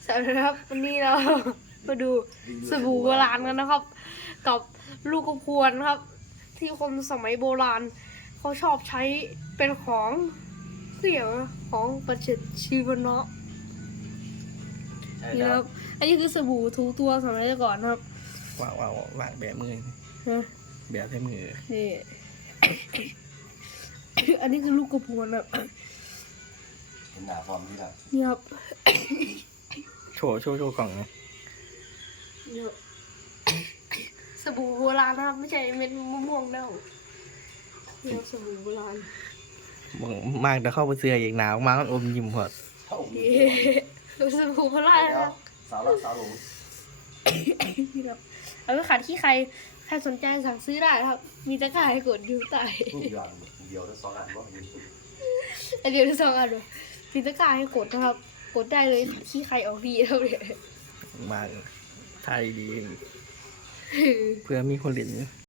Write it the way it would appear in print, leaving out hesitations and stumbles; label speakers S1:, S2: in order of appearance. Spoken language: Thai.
S1: สวัสดีครับวันนี้เรามาดูสบู่โบราณกันนะครับ กับลูกกระพวนครับ ที่คนสมัยโบราณเขาชอบใช้เป็นของเสี่ยงของประเจิดชีวนะนี่ครับอันนี้คือสบู่ถูตัวสมัยก่อนครับ
S2: วางแบบมือแบบใช้มือ
S1: นี่ อันนี้คือลูกกระพวนครับ
S3: เห็นหน้าฟอร์มนี่ครับ
S1: นี่ครับ
S2: โชว์กล่องนะ
S1: สบู่โบราณนะครับไม่ใช่เม็ดมะม่วงเน่านี่ครับสบู่โบราณ
S2: มากแต่เข้าไปเสื้ออีกหนาวมากมันอมยิ้มหด
S1: สบู่โบราณนะครับ
S3: สาวรักสาวหลง
S1: นี่ครับเอาไปขายที่ใครสนใจสั่งซื้อได้ครับ มีตะกร้าให้กดอยู่ใต้
S3: รูปเดียวทั้งสองอันว่าอยู่
S1: เดี๋ยวสองอันเลยมีตะกร้าให้กดนะครับ กดได้เลยที่ใครเอาพี่เท่าเลย
S2: มากไทยดี เพื่อมีคนเล่น